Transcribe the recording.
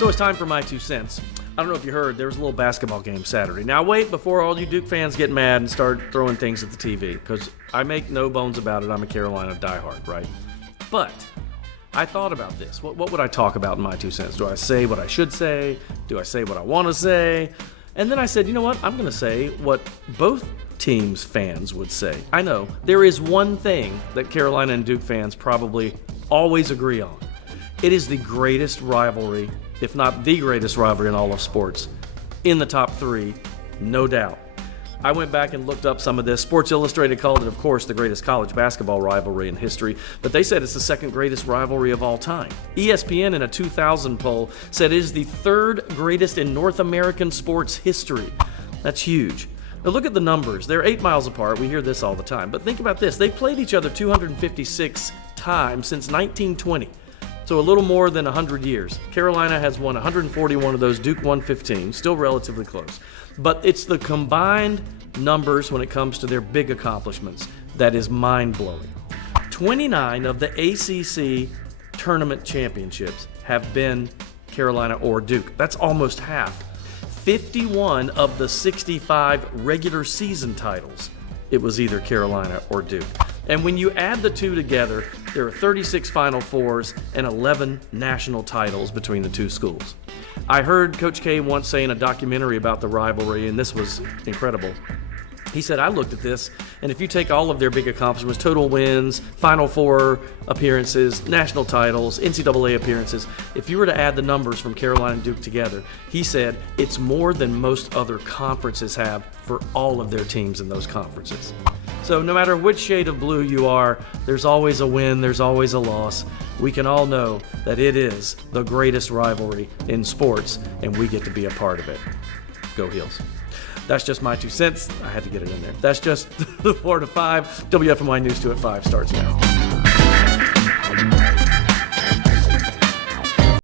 So it's time for my 2 cents. I don't know if you heard, there was a little basketball game Saturday. Now wait before all you Duke fans get mad and start throwing things at the TV, because I make no bones about it. I'm a Carolina diehard, right? But I thought about this. What would I talk about in my 2 cents? Do I say what I should say? Do I say what I want to say? And then I said, you know what? I'm going to say what both teams' fans would say. I know, there is one thing that Carolina and Duke fans probably always agree on. It is the greatest rivalry, if not the greatest rivalry in all of sports. In the top 3, no doubt. I went back and looked up some of this. Sports Illustrated called it, of course, the greatest college basketball rivalry in history, but they said it's the second greatest rivalry of all time. ESPN, in a 2000 poll, said it is the 3rd greatest in North American sports history. That's huge. Now look at the numbers. They're 8 miles apart. We hear this all the time. But think about this. They've played each other 256 times since 1920. So a little more than 100 years. Carolina has won 141 of those. Duke won 15. Still relatively close. But it's the combined numbers when it comes to their big accomplishments that is mind-blowing. 29 of the ACC tournament championships have been Carolina or Duke. That's almost half. 51 of the 65 regular season titles, it was either Carolina or Duke. And when you add the two together, there are 36 Final Fours and 11 national titles between the two schools. I heard Coach K once say in a documentary about the rivalry, and this was incredible. He said, I looked at this, and if you take all of their big accomplishments, total wins, Final Four appearances, national titles, NCAA appearances, if you were to add the numbers from Carolina and Duke together, he said it's more than most other conferences have for all of their teams in those conferences. So no matter which shade of blue you are, there's always a win, there's always a loss. We can all know that it is the greatest rivalry in sports, and we get to be a part of it. Go Heels. That's just my 2 cents. I had to get it in there. That's just the 4 to 5. WFMY News 2 at 5 starts now.